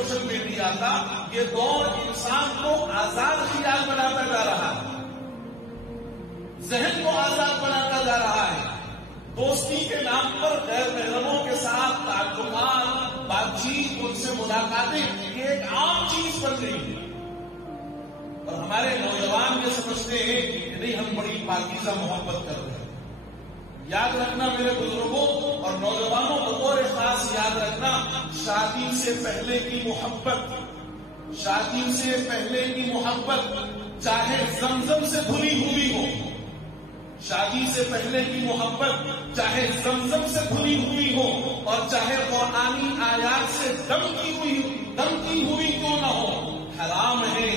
Social media کا یہ دور انسان کو آزاد خیال بناتا جا رہا ہے، ذہن کو آزاد بناتا جا رہا ہے. دوستی کے نام پر غیر محرموں کے ساتھ تعلقات، بات چیت، ان سے ملاقاتیں یہ ایک عام چیز بن گئی ہے. اور ہمارے نوجوان یہ سمجھتے ہیں کہ نہیں ہم بڑی پاکیزہ محبت کر رہے ہیں. یاد رکھنا میرے بزرگوں اور نوجوانوں، بطور خاص یاد رکھنا، شادی سے پہلے کی محبت، شادی سے پہلے کی محبت چاہے زمزم سے دھلی ہوئی ہو، شادی سے پہلے کی محبت چاہے زمزم سے دھلی ہوئی ہو اور چاہے قرآنی آیات سے دم کی ہوئی کیوں نہ ہو، حرام ہے